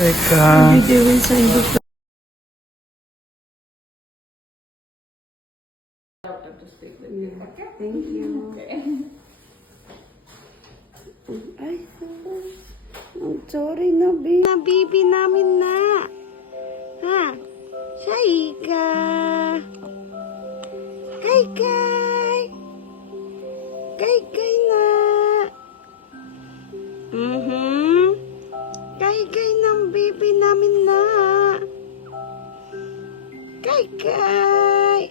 Teka. Thank you. Ay, sorry na, baby. Na, baby namin na. Ha? Shaika. Kay, kay. Kay, kay na. Kay, kay ng baby namin na. Kay, kay.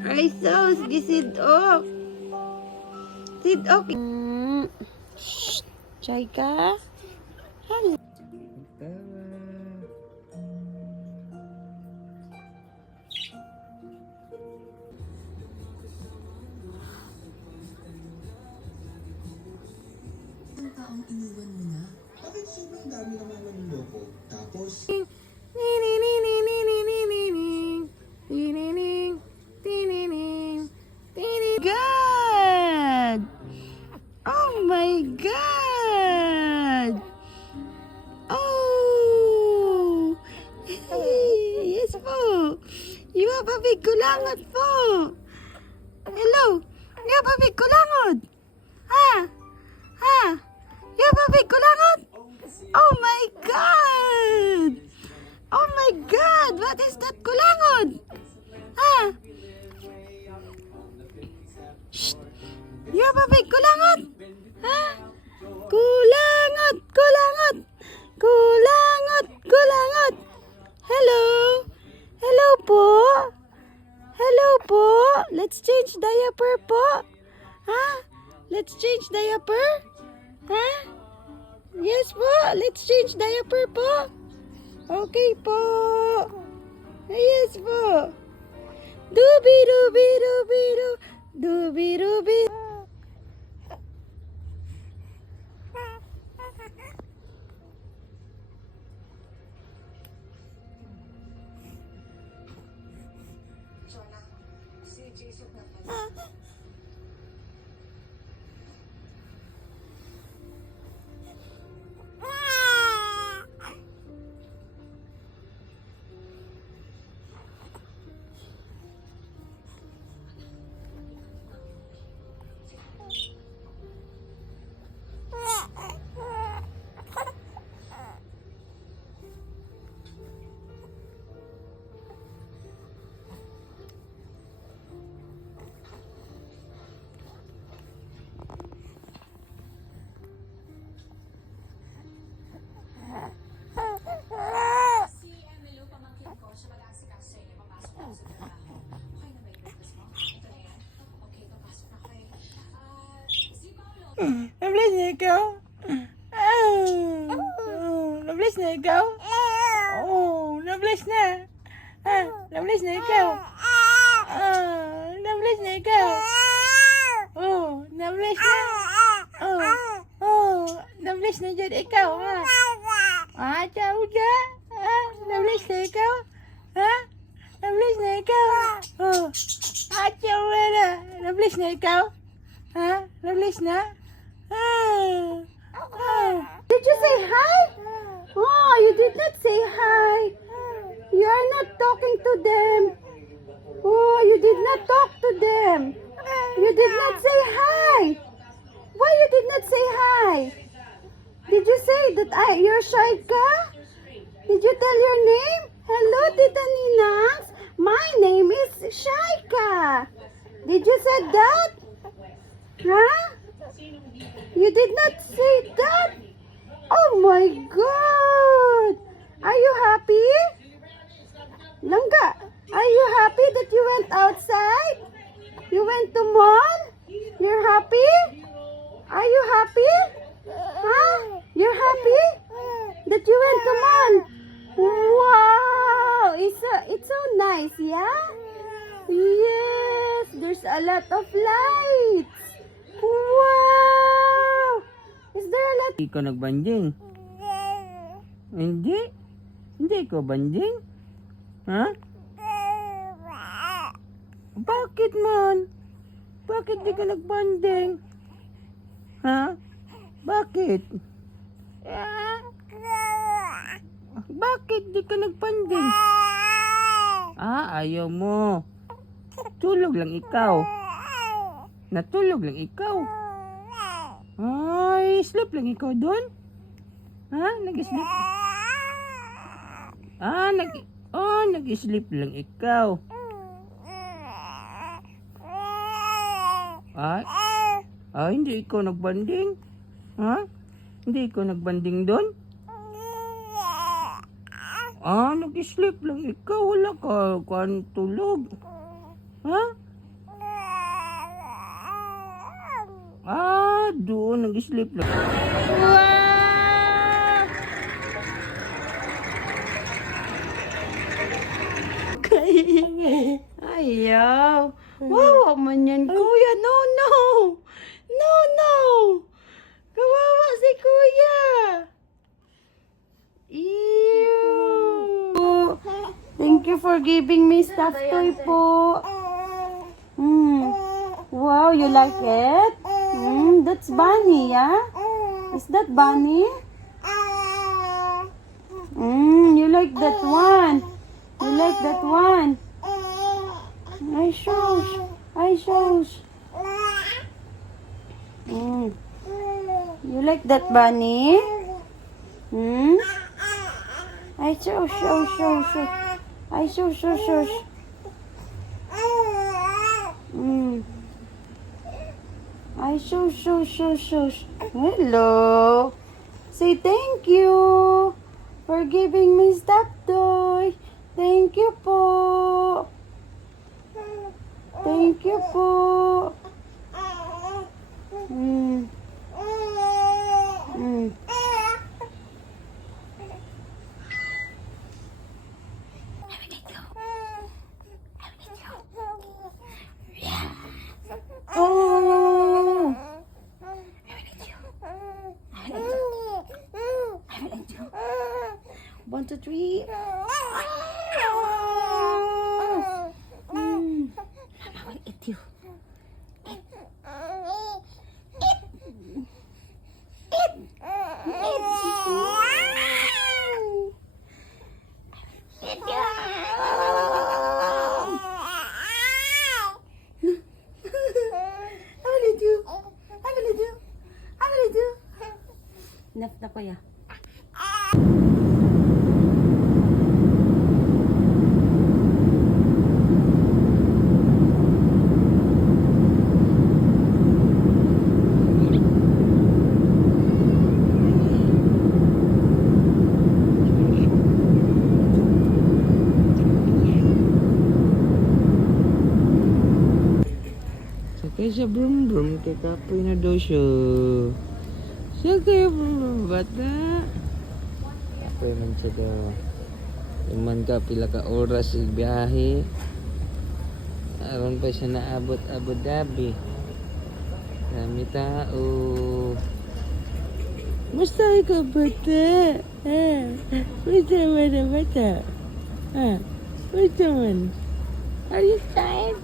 Ay, sos, gisidok. Sidok. Shh. Shaika. Hello. Ang taong iniwan mo na? Bakit sobrang dami naman manloloko? Tapos, God! Oh my God! Oh! Yes po! You have a big kulangot po! Hello! You have a big kulangot! Ha? Ha? You have a big kulangot? Oh my God! Oh my God! What is that kulangot? Ha? Shh! You have a big kulangot? Ha? Kulangot! Kulangot! Kulangot! Kulangot! Hello? Hello po? Hello po? Let's change diaper po? Ha? Let's change diaper? Ha? Yes po, let's change diaper po. Okay po. Yes po. Dubi dubi dubi du. Dubi dubi. Nablis na ikaw? Nablis na ikaw? Oh, nablis na. Nablis na ikaw? Nablis na ikaw? Oh, nablis na. Nablis na dyan ikaw, ha? Chow dyan. Nablis na ikaw? Ha? Nablis na ikaw? Oh, chow na. Nablis na ikaw? Ha? Nablis na? Did you say hi? Oh, you did not say hi. You are not talking to them. Oh, you did not talk to them. You did not say hi. Why you did not say hi? Did you say that you're Shaika? Did you tell your name? Hello, Tita Ninang. My name is Shaika. Did you say that? Huh? You did not say that? Oh my God! Are you happy? Langga, are you happy that you went outside? You went to mall? You're happy? Are you happy? Huh? You're happy that you went to mall? Wow! It's so nice, yeah? Yes, there's a lot of lights. Wow! Is there a lot? Hindi ko nagbanjing. Hindi? Hindi ko banjing? Ha? Bakit man? Bakit di ka nagbanding? Ha? Bakit? Bakit di ka nagpanding? Ayaw mo. Tulog lang ikaw. Natulog lang ikaw. Ay, sleep lang ikaw doon? Ha? Nag-sleep? Nag-sleep lang ikaw. Hindi ikaw nagbanding? Ha? Hindi ikaw nagbanding doon? Nag-sleep lang ikaw. Wala ka tulog. Ha? Doon nag-sleep lang. Wow! Ayaw. Wawa man yan, kuya. No, no. No, no. Kawawa si kuya. Ew. Thank you for giving me stuffed toy po. Wow, you like it? That's Bunny, yeah? Is that Bunny? You like that one? You like that one? I shows. You like that Bunny? I shows. I shows. I shows. Hello. Say thank you for giving me stuffed toy. Thank you po. Thank you po. Oh. 1, 2, 3. Mama will eat you. I will eat you. Enough na kuya. Sakay sa brum-brum, kay kapoy na daw siya. Sakay brum-brum, bata. Kapoy man siya daw. Iman ka, pila ka oras sa biyahe. Aron pa siya naabot Abu Dhabi. Dami tao. Musta ka, bata? Musta man na bata? Musta man? Are you tired?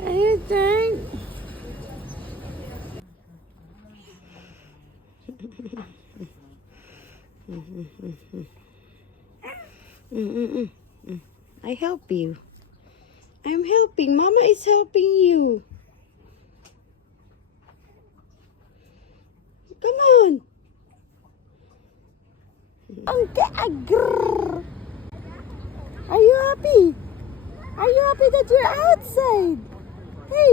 Are you tired? I help you. I'm helping. Mama is helping you. Come on. Are you happy? Are you happy that you're outside? Hey.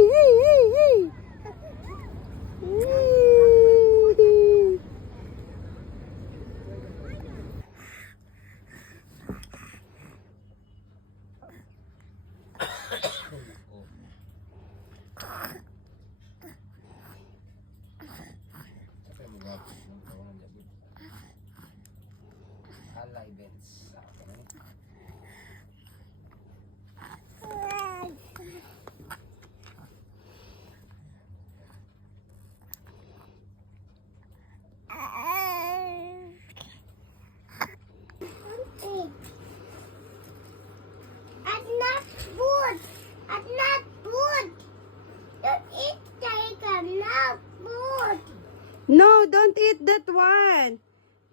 No, don't eat that one.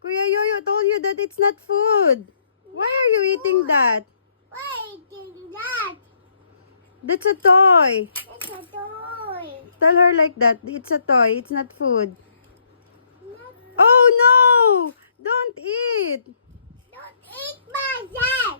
Kuya Yoyo told you that it's not food. Why are you eating that? Why eating that? That's a toy. It's a toy. Tell her like that. It's a toy. It's not food. Not- Oh no! Don't eat. Don't eat my dad.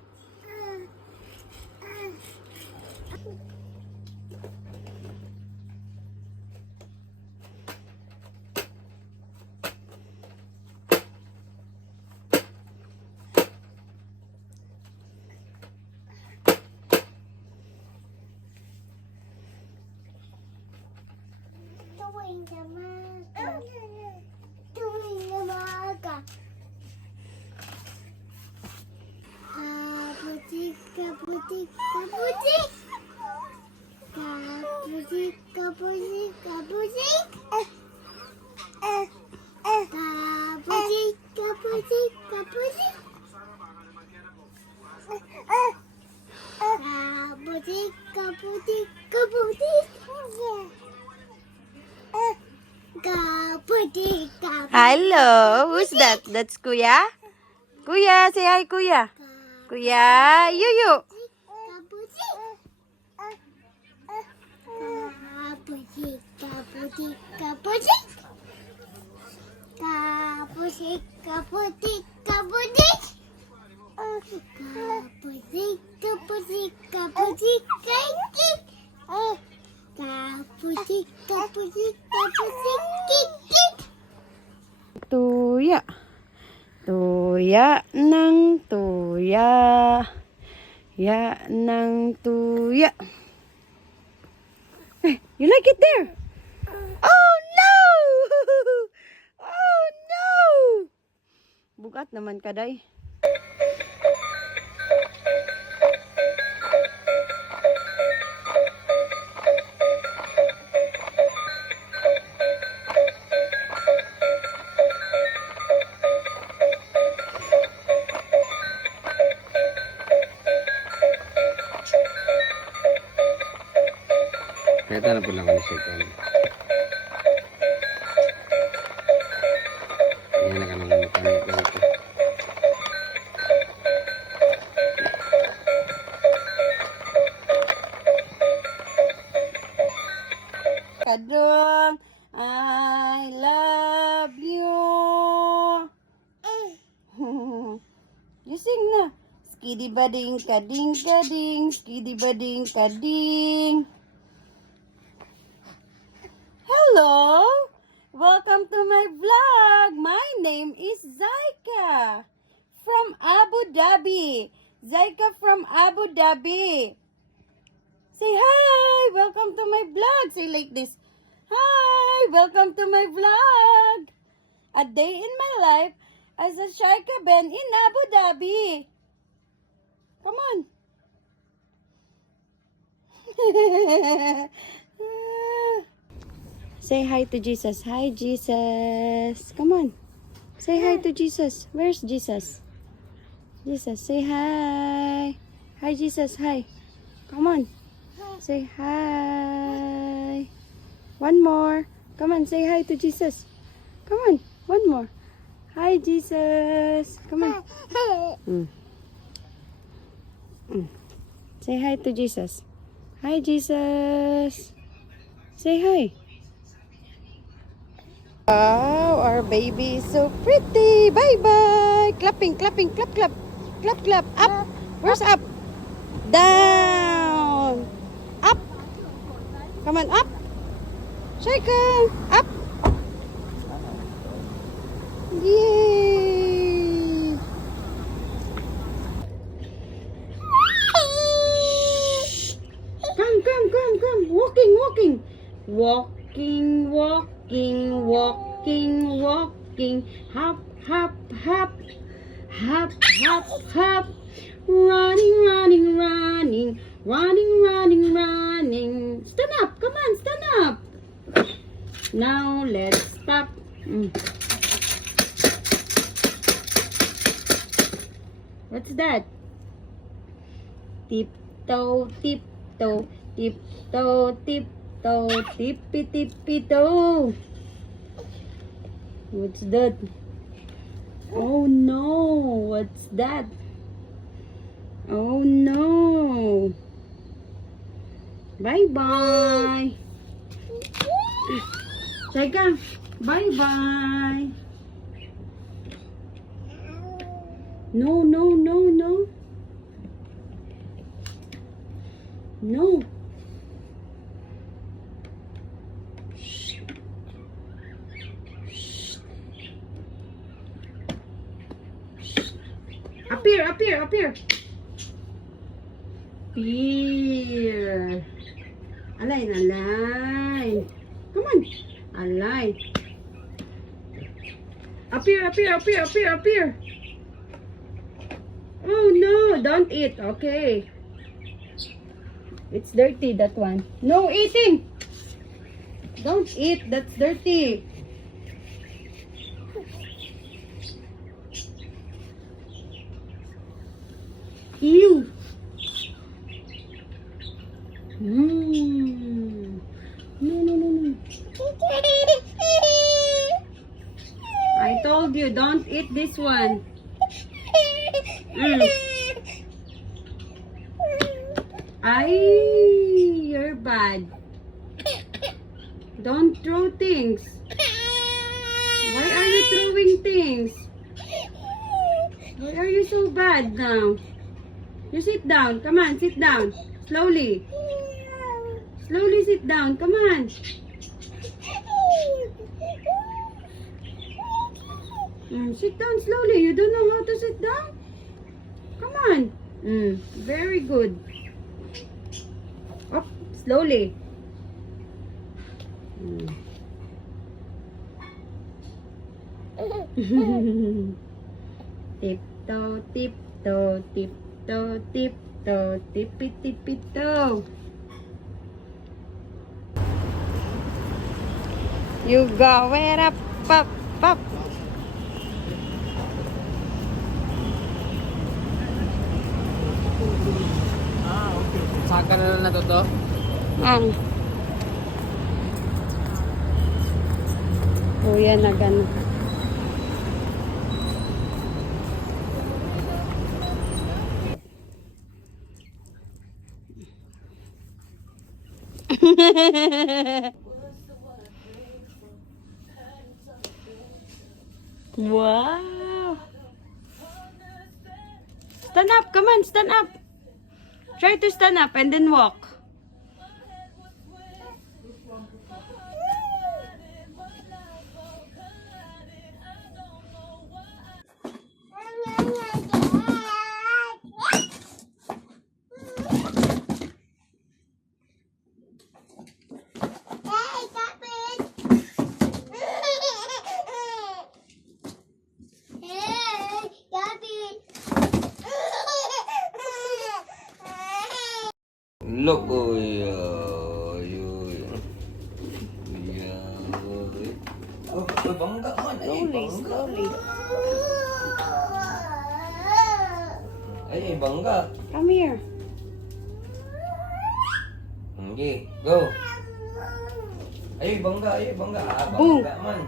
Tuwing the maga. Tuwing the maga. Kaputik, kaputik, kaputik. Kaputik, kaputik, kaputik. Kaputik, kaputik, kaputik. Kaputik, kaputik, kaputik. Kaputik, kaputik. Hello, who's that? That's Kuya? Kuya, say hi, Kuya. Kuya, Yuyu. Kaputik. Kaputik, kaputik, kaputik. Kaputik, kaputik, kaputik. Kaputik, kaputik, kaputik, kaputik. Kaputik, kaputik, kaputik, kikik. Tuya. Tuya ng tuya. Ya ng tuya. Eh, you like it there? Oh no! Oh no! Bugat naman kaday. Kaya na po lang ako siya. Yan na ka nang mekanik ko ito. Kadong, I love you. You sing na. Skidi bading kading kading, skidi bading kading. Hello, welcome to my vlog. My name is Zaika from Abu Dhabi. Zaika from Abu Dhabi. Say hi, welcome to my vlog. Say like this. Hi, welcome to my vlog. A day in my life as a Shaika Ben in Abu Dhabi. Come on. Say hi to Jesus. Hi, Jesus. Come on. Say hi to Jesus. Where's Jesus? Jesus, say hi. Hi, Jesus. Hi. Come on. Say hi. One more. Come on, say hi to Jesus. Come on, one more. Hi, Jesus. Come on. Say hi to Jesus. Hi, Jesus. Say hi. Wow, our baby is so pretty. Bye-bye. Clapping, clapping, clap, clap. Clap, clap. Up. Where's up? Down. Up. Come on, up. Shake her. Up. Yay. Come, come, come, come. Walking, walking. Walking, walking, walking, walking. Hop, hop, hop. Hop, hop, hop. Running, running, running. Running, running, running. Stand up. Come on, stand up. Now let's stop. What's that? Tiptoe, tiptoe, tiptoe, tiptoe, tippy, tippy toe. What's that? Oh no! What's that? Oh no! Bye-bye! Teka! Bye-bye! No, no, no, no! No! Appear, appear, appear. Appear. Align, align. Come on. Align. Appear, appear, appear, appear, appear. Oh no, don't eat. Okay. It's dirty, that one. No eating. Don't eat. That's dirty. Ew. No, no, no, no. I told you, don't eat this one. You're bad. Don't throw things. Why are you throwing things? Why are you so bad now? You sit down. Come on, sit down. Slowly. Slowly sit down. Come on. Sit down slowly. You don't know how to sit down? Come on. Very good. Up, slowly. Tiptoe, tiptoe, tiptoe, tiptoe, tippy, tippy, toe. You go it up, up, up. Saka na lang na to? Ang. Kuya na gano'n. Wow. Stand up, come on, stand up. Try to stand up and then walk. Look, oy. Oh, bangga man. Slowly, slowly. Ay, bangga. Come here. Okay, go. Ay, bangga. Boom. Bangga man.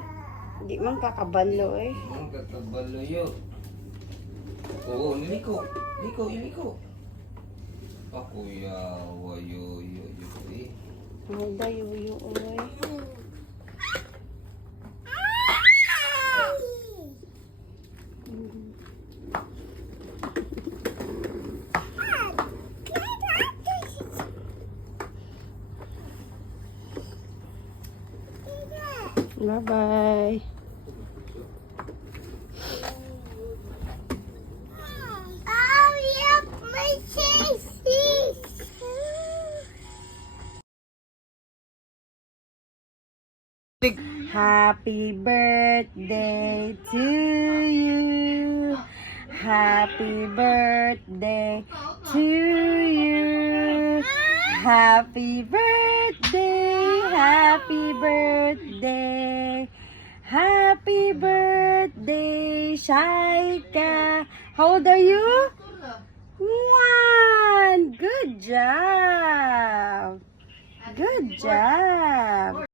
Hindi man kakabalo eh. Ang kakabalo yun. Oo, niliko. Iliko. Ako yawa, yo. Malda yuyo oy. Bye-bye. Happy birthday to you. Happy birthday to you. Happy birthday. Happy birthday. Happy birthday, Shaika. How old are you? 1. Good job. Good job.